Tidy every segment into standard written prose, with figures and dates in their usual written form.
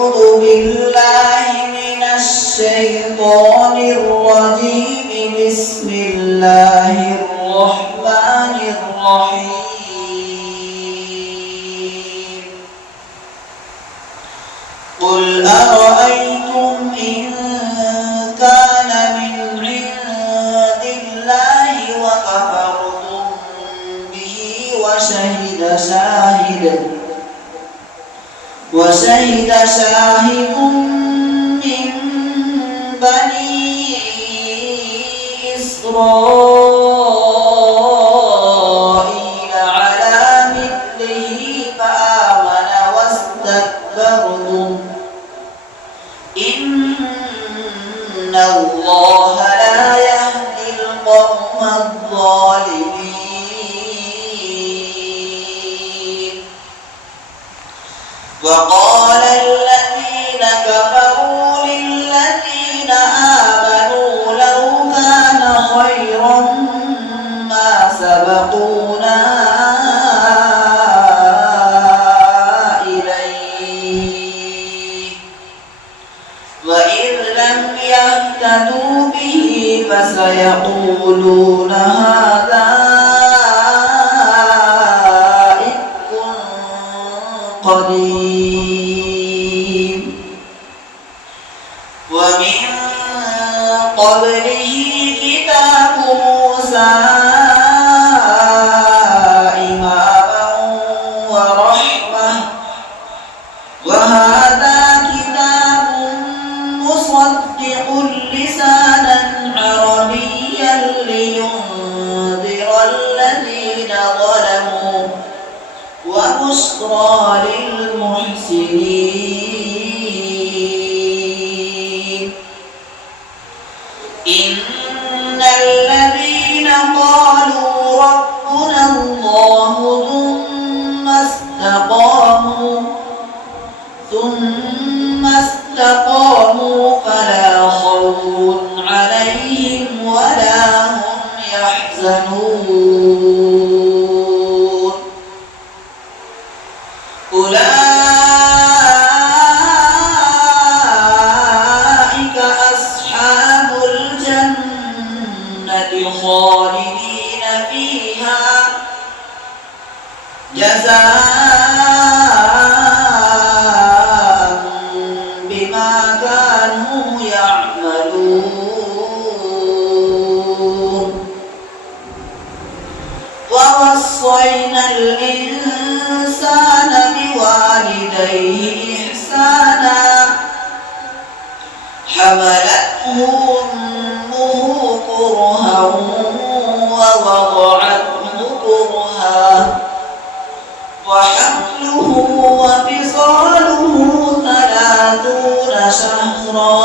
أعوذ بالله من الشيطان الرجيم. بسم الله الرحمن الرحيم. قل أرأيتم إن كان من عند الله وكفرتم به وشهد شاهد من بني إسرائيل على مثله فآمن واستكبرتم إن الله لا يهدي القوم الظالمين. وقال الذين كفروا للذين آمنوا لو كان خيرا ما سبقونا إليه وإذ لم يهتدوا به فسيقولون هذا إفك قديم. ومن قبله كتاب موسى إماما ورحمة وهذا كتاب مصدق لسانا عربيا لينذر الذين ظلموا وبشرى للمحسنين. إن الذين قالوا ربنا الله ثم استقاموا فلا خوف عليهم ولا هم يحزنون. أولئك أصحاب الجنة خالدين فيها جزاء بما كانوا يعملون. ووصينا الإنسان بوالديه إحسانا حملته أمه كرها ووضعته كرها وحمله وفصاله 30 شهرا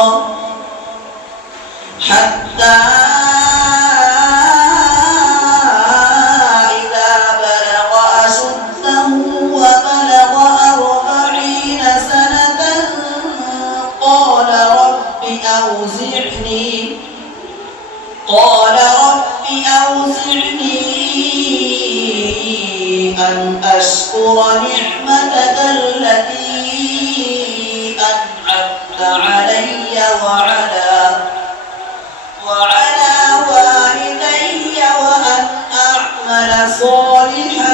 حتى إذا بلغ أشده وبلغ 40 سنة قال رب أوزعني أن أشكر نعمتك التي أنعمت علي وعلى والدي وأن أعمل صالحا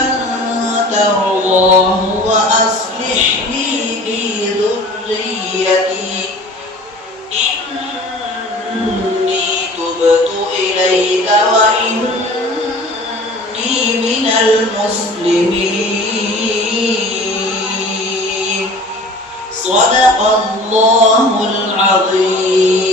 ترضاه وأصلح لي في ذريتي إني تبت إليك وإني من المسلمين. صدق الله العظيم.